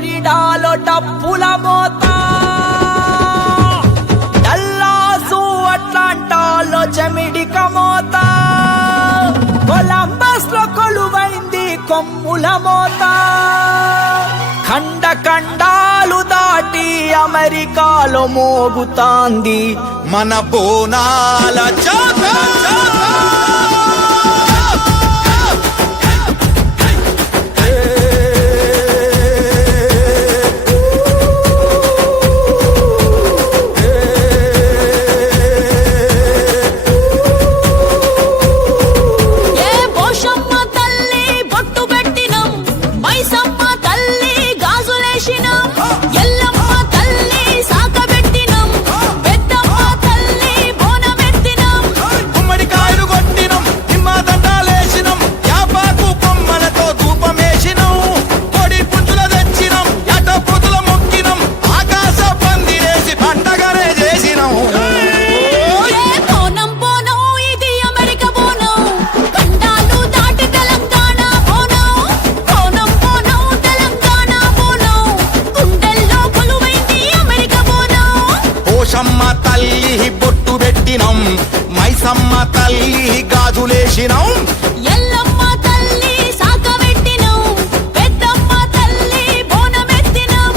ఫ్లోరిడాలో డప్పుల మోత, డల్లాసు అట్లాంటాలో జమిడిక మోత, కొలంబస్ లో కొలువైంది కొమ్ముల మోత, ఖండ ఖండాలు దాటి అమెరికాలో మోగుతాంది మన బోనాల జాతర. తల్లి బొట్టు పెట్టినం, మైసమ్మ తల్లి గాజులేసినం, ఎల్లమ్మ తల్లి సాకబెట్టినం, పెద్దమ్మ తల్లి బోనమెత్తినం.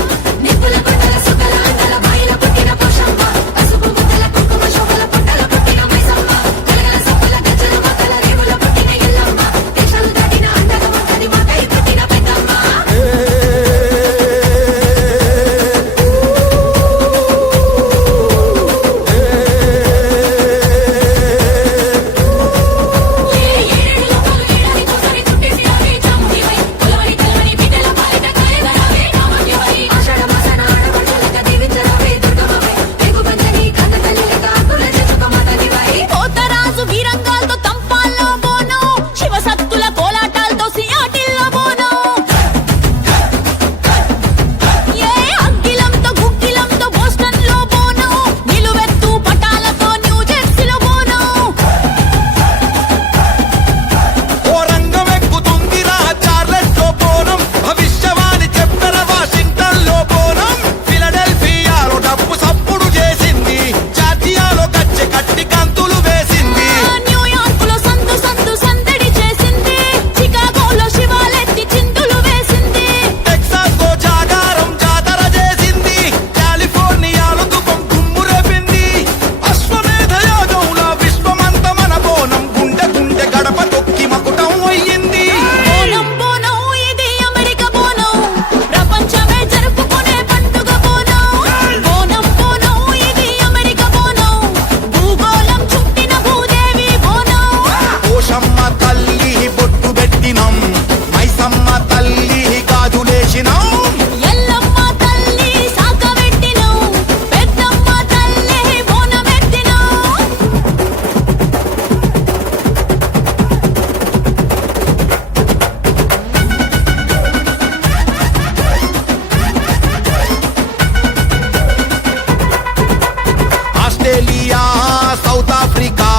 నిప్పుల పుట్టల సుకల అందల మైల పుట్టిన పోషమ్మ, పసుపు ముద్దల కుంకుమ శోభల పుట్టల పుట్టిన మైసమ్మ, గలగల సప్పుల గజ్జల మతల రేవుల పుట్టిన ఎల్లమ్మ, దేశాలు దాటిన అండగా ఉంటది మాకై పుట్టిన పెద్దమ్మ. ఆస్ట్రేలియా, సౌత్ ఆఫ్రికా,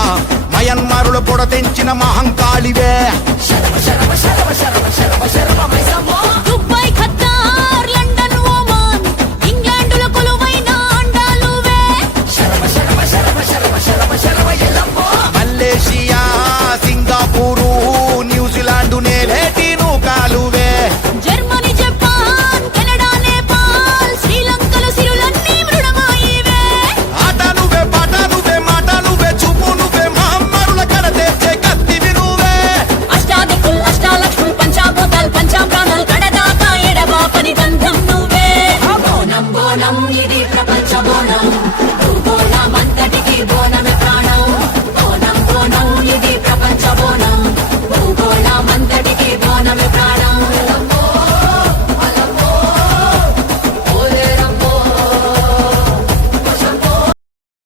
మయన్మారుల పొడ తెంచిన మహంకాళివే, దుబాయ్, ఖతార్, లండన్, ఒమాన్, ఇంగ్లాండుల కొలువైన అండాలువే, మలేషియా, సింగపూరు, న్యూజిలాండ్ నేలేటి నూకాలువే, జర్మనీ, జపాన్, కెనడా, నేపాల్, శ్రీలంకలో సిరులన్నీ మృడమాయివే. ఆట నువ్వే, పాట నువ్వే, మాట నువ్వే, చూపు నువ్వే, మహమ్మరుల కడ తెచ్చే కత్తివి నువ్వే. అష్టాదిక్కుల్, అష్టాలక్ష్ముల్, పంచాభూతాల్, పంచాప్రాణాల్, కడదాకా ఎడబాపని బంధం నువ్వే. బోనం బోనం ఇది ప్రపంచ బోనం, భూగోళమంతటికి బోనం